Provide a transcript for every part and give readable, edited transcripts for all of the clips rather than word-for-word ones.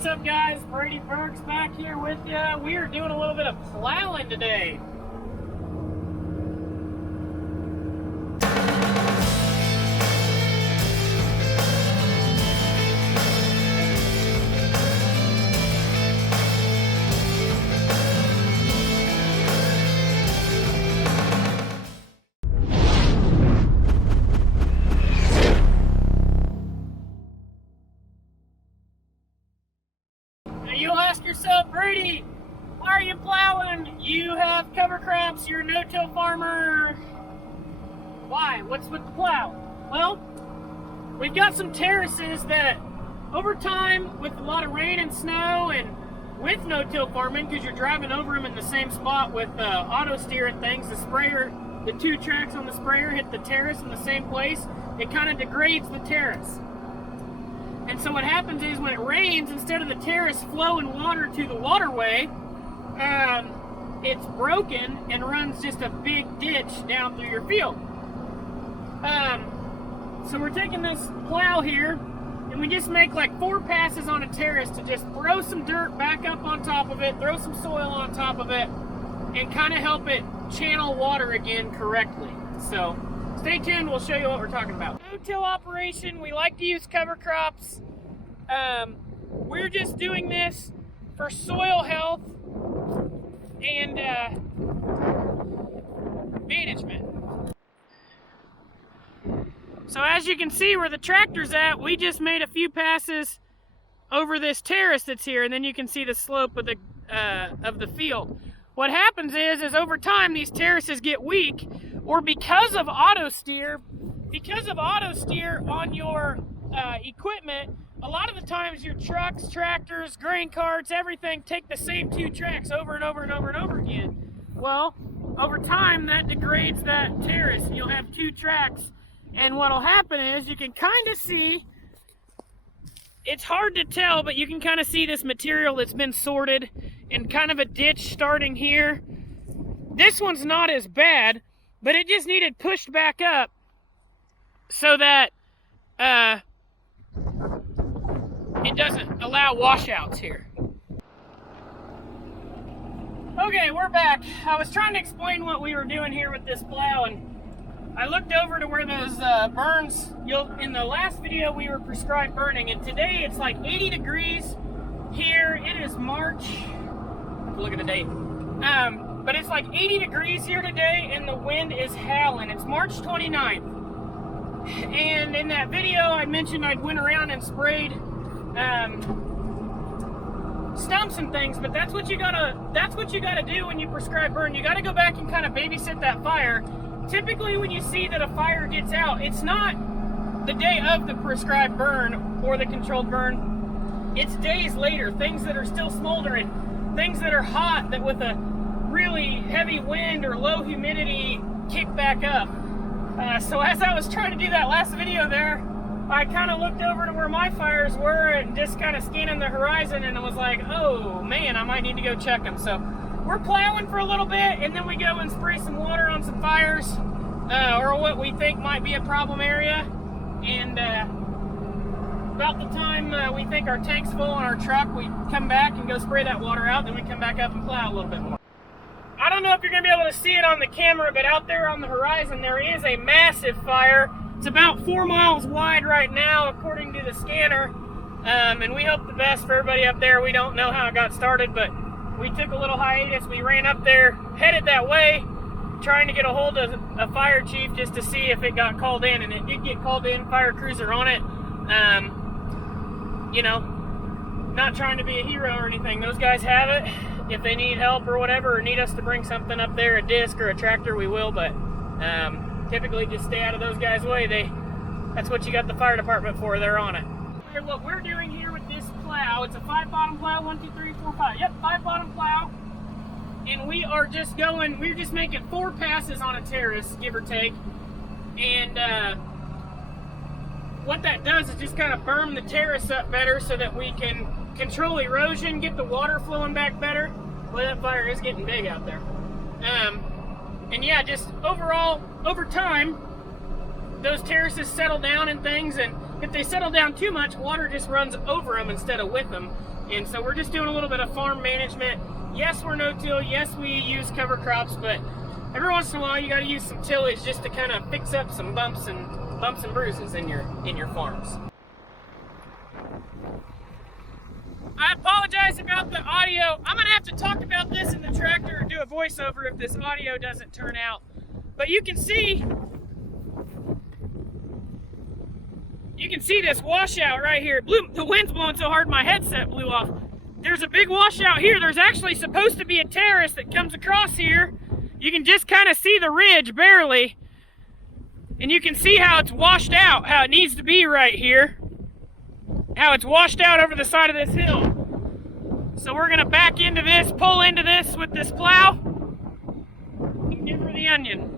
What's up, guys? Brady Burks back here with you. We are doing a little bit of plowing today. You'll ask yourself, Brady, why are you plowing? You have cover crops, you're a no-till farmer. Why? What's with the plow? Well, we've got some terraces that over time, with a lot of rain and snow and with no-till farming, because you're driving over them in the same spot with auto steer and things, the sprayer, the two tracks on the sprayer hit the terrace in the same place, it kind of degrades the terrace. And so what happens is when it rains, instead of the terrace flowing water to the waterway, it's broken and runs just a big ditch down through your field. So we're taking this plow here and we just make like 4 passes on a terrace to just throw some dirt back up on top of it, throw some soil on top of it, and kind of help it channel water again correctly. So stay tuned, we'll show you what we're talking about. No-till operation, we like to use cover crops. We're just doing this for soil health and management. So as you can see where the tractor's at, we just made a few passes over this terrace that's here, and then you can see the slope of the field. What happens is over time these terraces get weak, or because of auto steer on your equipment, a lot of the times your trucks, tractors, grain carts, everything take the same 2 tracks over and over and over and over again. Well, over time that degrades that terrace and you'll have 2 tracks, and what'll happen is you can kind of see, it's hard to tell, but you can kind of see this material that's been sorted and kind of a ditch starting here. This one's not as bad, but it just needed pushed back up so that it doesn't allow washouts here. Okay, we're back. I was trying to explain what we were doing here with this plow, and I looked over to where those burns, in the last video we were prescribed burning, and today it's like 80 degrees here. It is March, I have to look at the date. But it's like 80 degrees here today and the wind is howling. It's March 29th. And in that video I mentioned I'd went around and sprayed stumps and things, but that's what you gotta do when you prescribe burn. You gotta go back and kind of babysit that fire. Typically when you see that a fire gets out, it's not the day of the prescribed burn or the controlled burn. It's days later, things that are still smoldering, things that are hot that with a really heavy wind or low humidity kick back up. So as I was trying to do that last video there, I kind of looked over to where my fires were and just kind of scanning the horizon, and it was like, oh man, I might need to go check them. So we're plowing for a little bit and then we go and spray some water on some fires or what we think might be a problem area. And about the time we think our tank's full on our truck, we come back and go spray that water out, then we come back up and plow a little bit more. I don't know if you're going to be able to see it on the camera, but out there on the horizon there is a massive fire. It's about 4 miles wide right now according to the scanner, and we hope the best for everybody up there. We don't know how it got started, but we took a little hiatus. We ran up there, headed that way, trying to get a hold of a fire chief just to see if it got called in, and it did get called in, fire crews are on it. You know, not trying to be a hero or anything. Those guys have it. If they need help or whatever, or need us to bring something up there, a disc or a tractor, we will, but typically just stay out of those guys' way. That's what you got the fire department for, they're on it. What we're doing here with this plow, it's a 5-bottom plow, 1, 2, 3, 4, 5. Yep, 5-bottom plow. And we're just making 4 passes on a terrace, give or take. And what that does is just kind of berm the terrace up better so that we can control erosion, get the water flowing back better. Boy, that fire is getting big out there. And yeah, just overall, over time, those terraces settle down and things, and if they settle down too much, water just runs over them instead of with them. And so we're just doing a little bit of farm management. Yes, we're no-till. Yes, we use cover crops, but every once in a while you got to use some tillage just to kind of fix up some bumps and bruises in your farms. I apologize about the audio. I'm gonna have to talk about this in the tractor or do a voiceover if this audio doesn't turn out. But you can see this washout right here. The wind's blowing so hard my headset blew off. There's a big washout here. There's actually supposed to be a terrace that comes across here. You can just kind of see the ridge barely. And you can see how it's washed out, how it needs to be right here. How it's washed out over the side of this hill. So we're gonna back into this, pull into this with this plow, and give her the onion.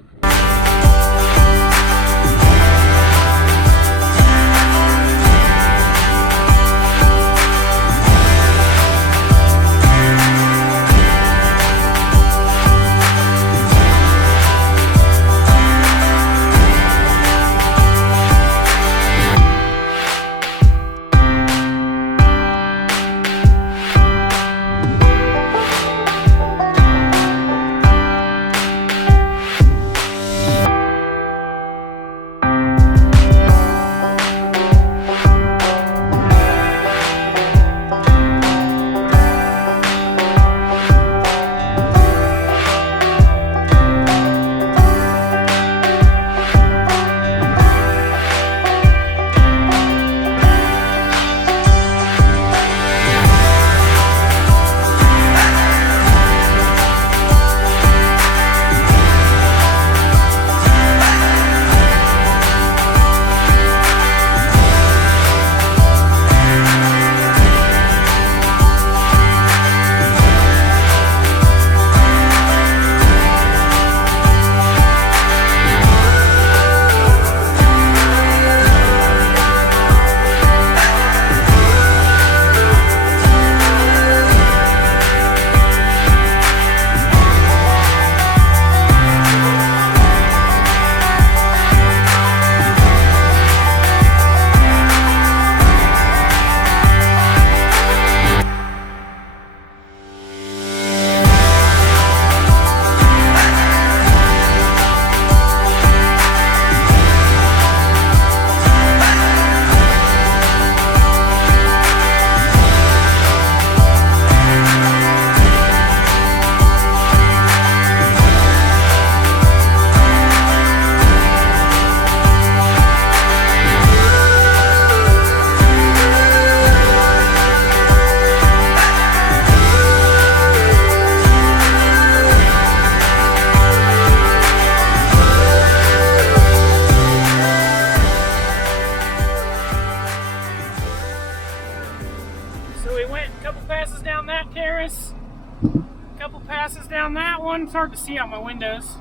Down that one, it's hard to see out my windows,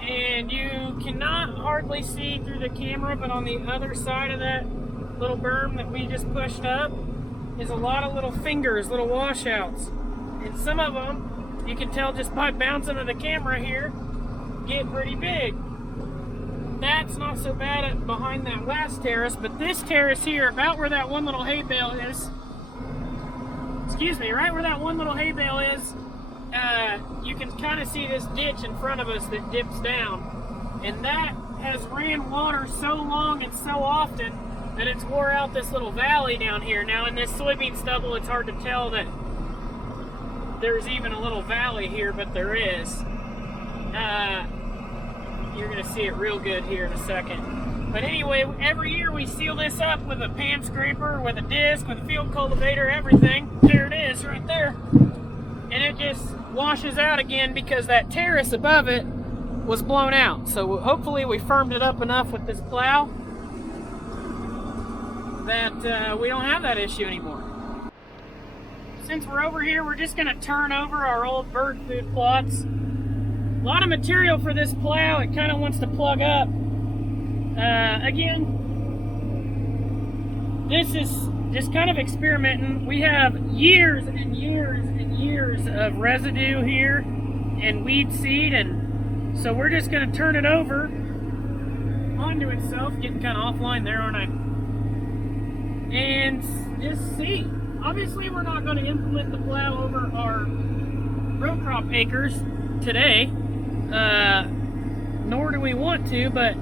and you cannot hardly see through the camera, but on the other side of that little berm that we just pushed up is a lot of little fingers, little washouts, and some of them you can tell just by bouncing of the camera here get pretty big. That's not so bad behind that last terrace, but this terrace here, about where that one little hay bale is, right where that one little hay bale is, you can kind of see this ditch in front of us that dips down. And that has ran water so long and so often that it's wore out this little valley down here. Now in this soybean stubble, it's hard to tell that there's even a little valley here, but there is. You're going to see it real good here in a second. But anyway, every year we seal this up with a pan scraper, with a disc, with a field cultivator, everything. There it is right there. And it just washes out again because that terrace above it was blown out. So hopefully we firmed it up enough with this plow that we don't have that issue anymore. Since we're over here, we're just going to turn over our old bird food plots. A lot of material for this plow. It kind of wants to plug up. Again, this is just kind of experimenting. We have years and years and years of residue here and weed seed, and so we're just going to turn it over onto itself. Getting kind of offline there, aren't I? And just see. Obviously, we're not going to implement the plow over our row crop acres today, nor do we want to, but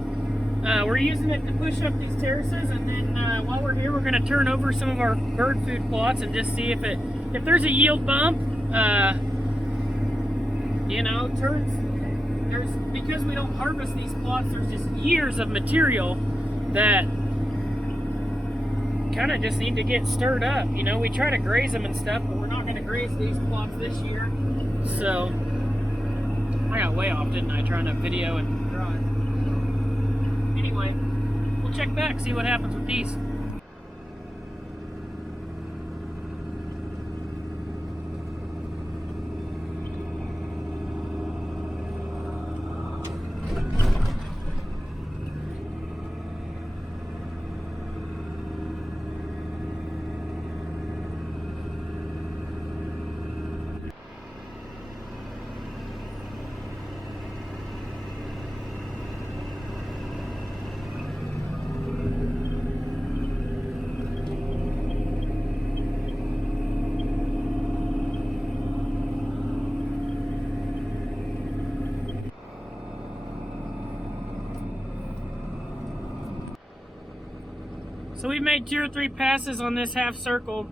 we're using it to push up these terraces, and then while we're here, we're going to turn over some of our bird food plots and just see if there's a yield bump. You know, because we don't harvest these plots, there's just years of material that kind of just need to get stirred up. You know, we try to graze them and stuff, but we're not going to graze these plots this year. So I got way off, didn't I, trying to video and drive. Anyway, we'll check back, see what happens with these. So we've made 2 or 3 passes on this half circle.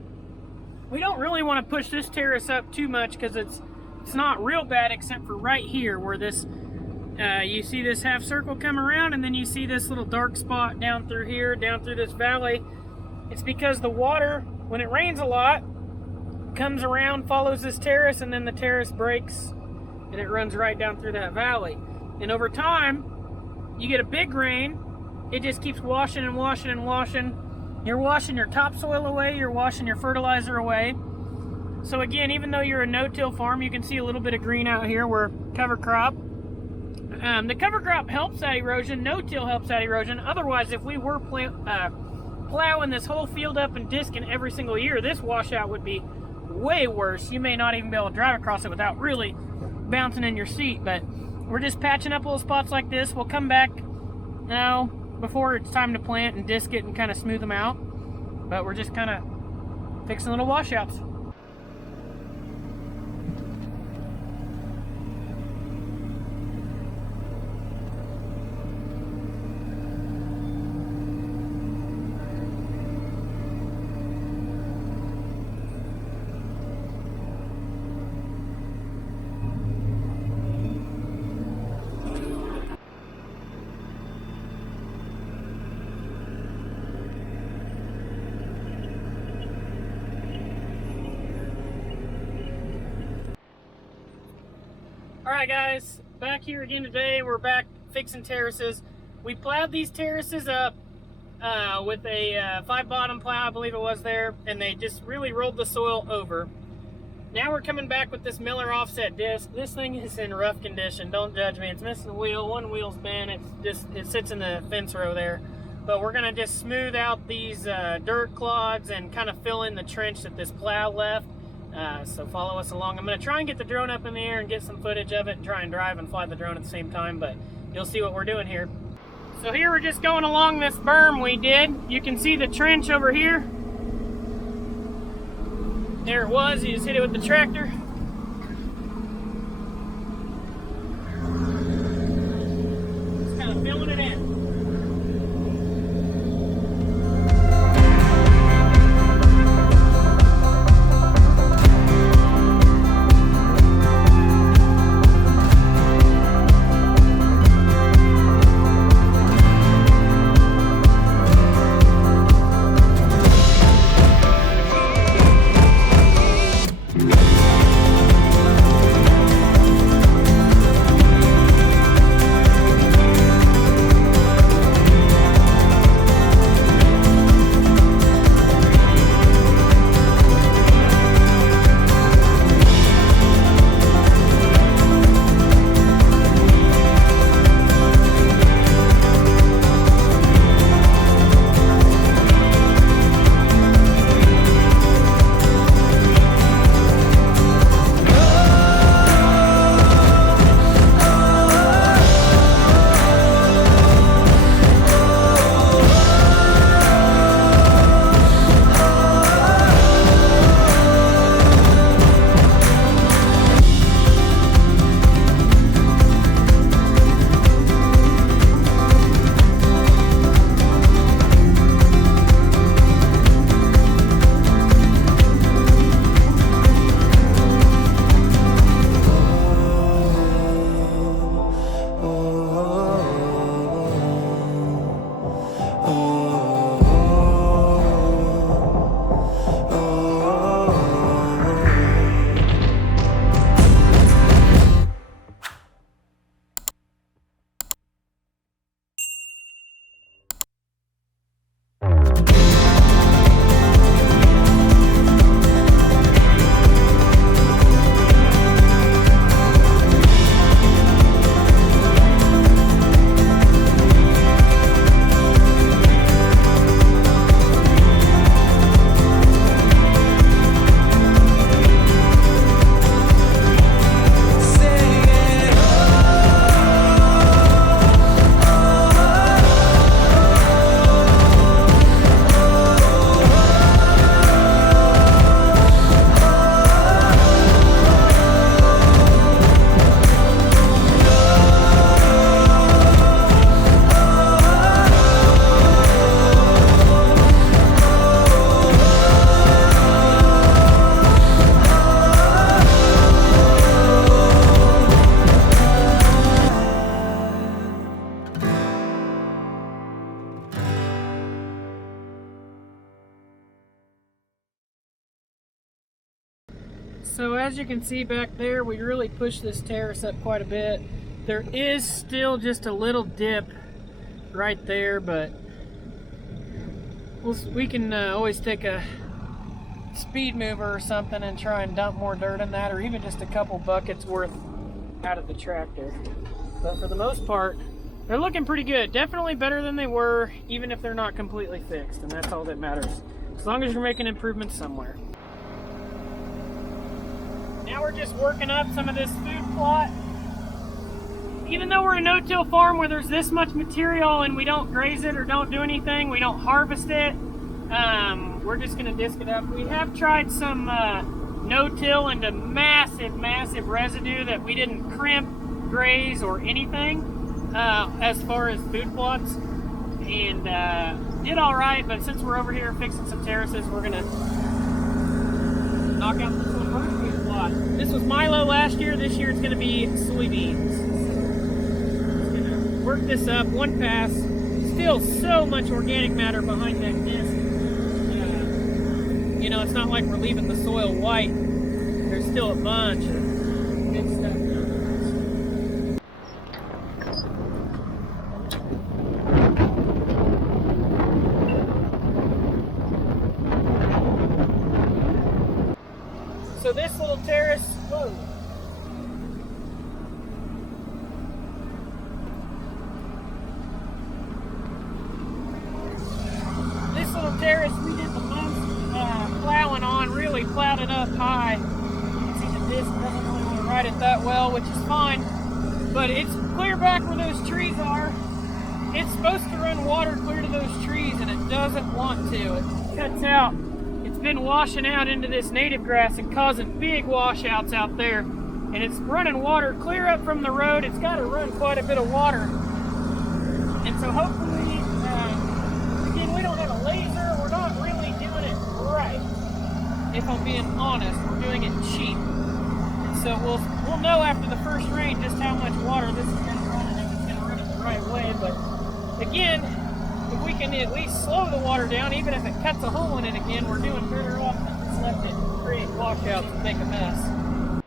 We don't really want to push this terrace up too much because it's not real bad, except for right here where this, you see this half circle come around, and then you see this little dark spot down through here, down through this valley. It's because the water, when it rains a lot, comes around, follows this terrace, and then the terrace breaks and it runs right down through that valley. And over time, you get a big rain, it just keeps washing and washing and washing. You're washing your topsoil away, you're washing your fertilizer away. So again, even though you're a no-till farm, you can see a little bit of green out here where cover crop. The cover crop helps that erosion, no-till helps that erosion. Otherwise, if we were plowing this whole field up and disking every single year, this washout would be way worse. You may not even be able to drive across it without really bouncing in your seat. But we're just patching up little spots like this. We'll come back now before it's time to plant and disc it and kind of smooth them out. But we're just kind of fixing little washouts. Alright guys, back here again today. We're back fixing terraces. We plowed these terraces up with a 5-bottom plow, I believe it was there, and they just really rolled the soil over. Now we're coming back with this Miller offset disc. This thing is in rough condition, don't judge me. It's missing a wheel, one wheel's bent, it sits in the fence row there. But we're gonna just smooth out these dirt clods and kind of fill in the trench that this plow left. So follow us along. I'm going to try and get the drone up in the air and get some footage of it and try and drive and fly the drone at the same time, but you'll see what we're doing here. So here we're just going along this berm we did. You can see the trench over here. There it was. You just hit it with the tractor. Just kind of filling it in. So as you can see back there, we really pushed this terrace up quite a bit. There is still just a little dip right there, but we can always take a speed mover or something and try and dump more dirt in that, or even just a couple buckets worth out of the tractor. But for the most part, they're looking pretty good. Definitely better than they were, even if they're not completely fixed, and that's all that matters. As long as you're making improvements somewhere. Now we're just working up some of this food plot. Even though we're a no-till farm where there's this much material and we don't graze it or don't do anything, we don't harvest it, we're just gonna disc it up. We have tried some no-till into massive residue that we didn't crimp, graze, or anything as far as food plots, and did all right. But since we're over here fixing some terraces, we're gonna knock out this little bird food plot. This was milo last year. This year it's gonna be soybeans. Work this up one pass. Still so much organic matter behind that disc. You know, it's not like we're leaving the soil white. There's still a bunch of good stuff down there. So this little terrace, whoa. Terrace we did the most plowing on, really plowed it up high. You can see the disc doesn't really want to ride it that well, which is fine, but it's clear back where those trees are. It's supposed to run water clear to those trees, and it doesn't want to. It cuts out. It's been washing out into this native grass and causing big washouts out there, and it's running water clear up from the road. It's got to run quite a bit of water, and so hopefully, again, we don't have a laser. We're not really doing it right. If I'm being honest, we're doing it cheap. And so we'll know after the first rain just how much water this is going to run and if it's going to run it the right way. But again, if we can at least slow the water down, even if it cuts a hole in it again, we're doing better off than just let it create washouts and make a mess.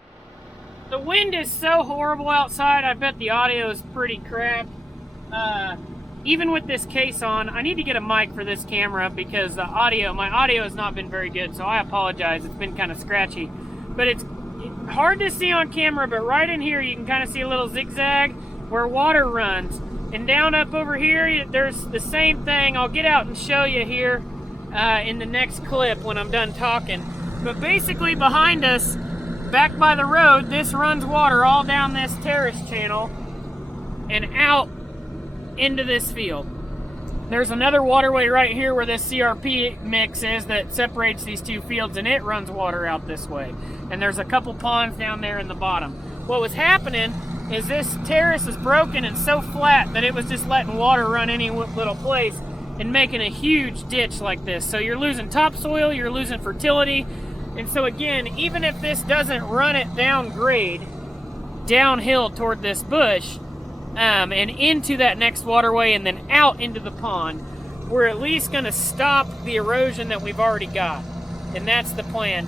The wind is so horrible outside, I bet the audio is pretty crap. Even with this case on, I need to get a mic for this camera because my audio has not been very good, so I apologize. It's been kind of scratchy. But it's hard to see on camera, but right in here you can kind of see a little zigzag where water runs. And down up over here, there's the same thing. I'll get out and show you here in the next clip when I'm done talking. But basically behind us, back by the road, this runs water all down this terrace channel and out into this field. There's another waterway right here where this CRP mix is that separates these two fields, and it runs water out this way. And there's a couple ponds down there in the bottom. What was happening is this terrace is broken and so flat that it was just letting water run any little place and making a huge ditch like this. So you're losing topsoil, you're losing fertility. And so again, even if this doesn't run it down grade, downhill toward this bush, and into that next waterway and then out into the pond, we're at least going to stop the erosion that we've already got. And that's the plan.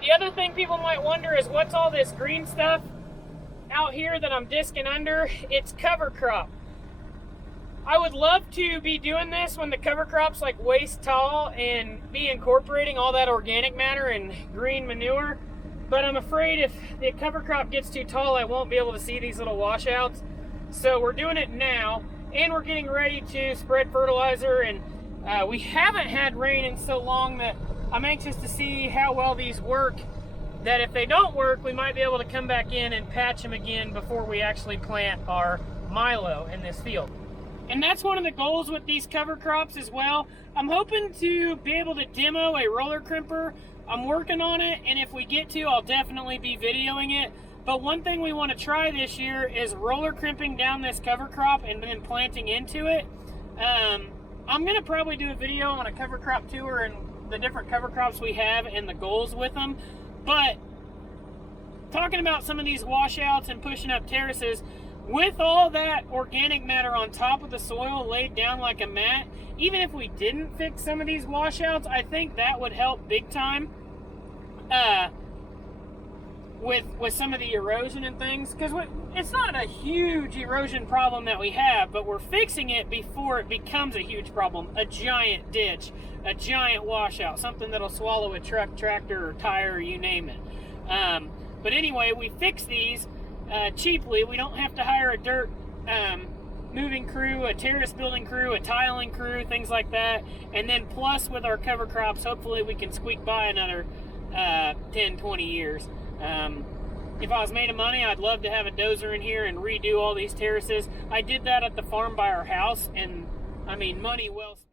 The other thing people might wonder is what's all this green stuff out here that I'm disking under? It's cover crop. I would love to be doing this when the cover crop's like waist tall and be incorporating all that organic matter and green manure, but I'm afraid if the cover crop gets too tall, I won't be able to see these little washouts. So we're doing it now, and we're getting ready to spread fertilizer, and we haven't had rain in so long that I'm anxious to see how well these work that if they don't work, we might be able to come back in and patch them again before we actually plant our milo in this field. And that's one of the goals with these cover crops as well. I'm hoping to be able to demo a roller crimper. I'm working on it, and if we get to, I'll definitely be videoing it. But one thing we want to try this year is roller crimping down this cover crop and then planting into it. I'm going to probably do a video on a cover crop tour and the different cover crops we have and the goals with them. But talking about some of these washouts and pushing up terraces, with all that organic matter on top of the soil laid down like a mat, even if we didn't fix some of these washouts, I think that would help big time with some of the erosion and things. Because it's not a huge erosion problem that we have, but we're fixing it before it becomes a huge problem. A giant ditch, a giant washout, something that'll swallow a truck, tractor, or tire, you name it. But anyway, we fix these cheaply. We don't have to hire a dirt moving crew, a terrace building crew, a tiling crew, things like that. And then plus with our cover crops, hopefully we can squeak by another 10, 20 years. If I was made of money, I'd love to have a dozer in here and redo all these terraces. I did that at the farm by our house, and I mean, money well spent.